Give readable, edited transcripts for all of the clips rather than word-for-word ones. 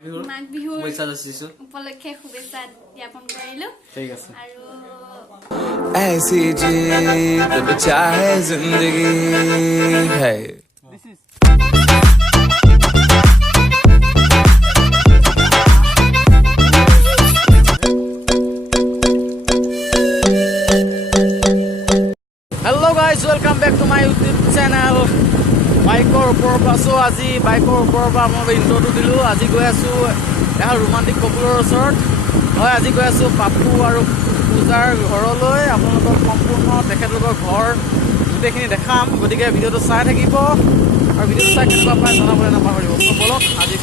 মাঘ বিহুৰ শুভেচ্ছা যাচিছো উপলক্ষে শুভেচ্ছা জ্ঞাপন কৰিলো ঠিক আছে আৰু ऐसी जीत बचा है जिंदगी है Hello guys, welcome back to my YouTube channel. বাইকৰ ওপৰৰ পৰা আজি বাইকৰ ওপৰৰ পৰা মই ইন্ট্ৰটো দিলোঁ। আজি গৈ আছোঁ এখন ৰোমান্টিক কপুলৰ ওচৰত। হয়, আজি গৈ আছোঁ পাপু আৰু পূজাৰ ঘৰলৈ। আপোনালোকক সম্পূৰ্ণ তেখেতলোকৰ ঘৰ গোটেইখিনি দেখাম, গতিকে ভিডিঅ'টো চাই থাকিব আৰু ভিডিঅ'টো চাই কেনেকুৱা পায় জনাবলৈ নাপাহৰিব। বলক আজি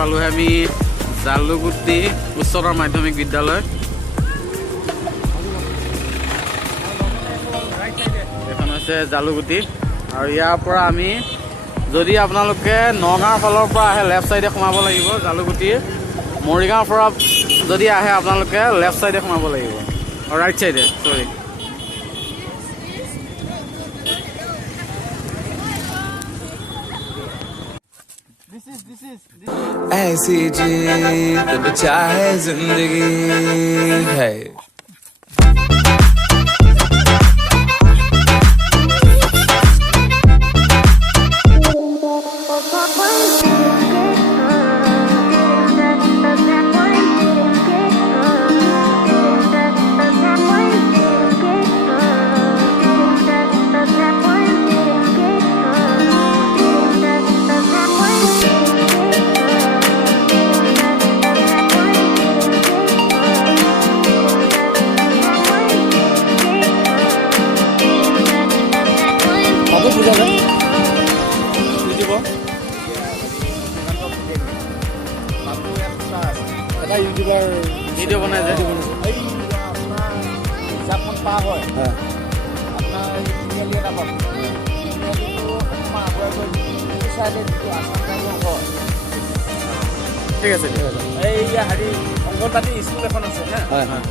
পালোহি আমি জালুগুটি উচ্চতৰ মাধ্যমিক বিদ্যালয়। এখন হৈছে জালুগুটি আৰু ইয়াৰ পৰা আমি যদি আপোনালোকে নগাঁৱৰ ফালৰ পৰা আহে লেফ্ট চাইডে সোমাব লাগিব। জালুগুটিৰ মৰিগাঁৱৰ পৰা যদি আহে আপোনালোকে লেফ্ট চাইডে সোমাব লাগিব, ৰাইট চাইডে চৰি। ऐसी जीत बचा है जिंदगी है এটা ইউটিউবাৰ ভিডিঅ' বনাই যায় জাপখন পাৰ হয় আপোনাৰ তিনিআলি এটা পাব। তিনিআলিটো অকণমান আগুৱাই গৈ চাইডে যিটো আছাম টাইপৰ ঘৰ। ঠিক আছে ঠিক আছে। এইয়া হেৰি অংগনবাদী স্কুল এখন আছে হা। হয় হয়।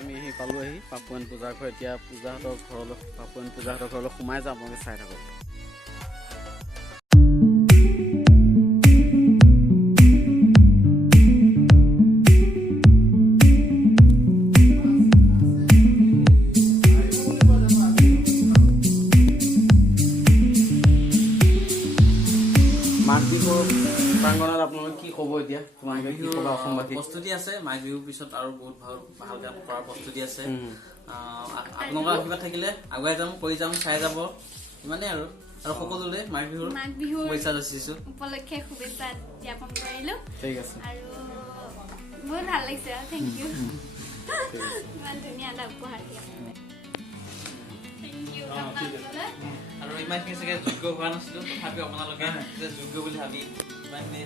আমি পালোহি পাপুৱান পূজাৰ ঘৰ। এতিয়া পূজাহঁতৰ ঘৰলৈ পাপুৱান পূজাহঁতৰ ঘৰলৈ সোমাই যাম, আপোনালোকে চাই থাকক। মাঘ বিহুৰ প্ৰাংগণত আপোনালোকে কি ক'ব এতিয়া? তোমালোকে কি ক'বা? অসমবাসী প্ৰস্তুতি আছে, মাঘ বিহুৰ পিছত আৰু বহুত ভালকৈ কৰাৰ প্ৰস্তুতি আছে। আপোনালোকৰ আশীৰ্বাদ থাকিলে আগুৱাই যাম, কৰি যাম, চাই যাব, ইমানেই আৰু সকলোৰে মাঘ বিহুৰ শুভেচ্ছা যাচিছো উপলক্ষে শুভেচ্ছা জ্ঞাপন কৰিলো ঠিক আছে আৰু বহুত ভাল লাগিছে। থেংক ইউ, ইমান ধুনীয়া এটা উপহাৰ দিয়া। Thank you. আৰু ইমানখিনি চাগে যোগ্য হোৱা নাছিলো, তথাপিও আপোনালোকে যোগ্য বুলি ভাবি ইমানখিনি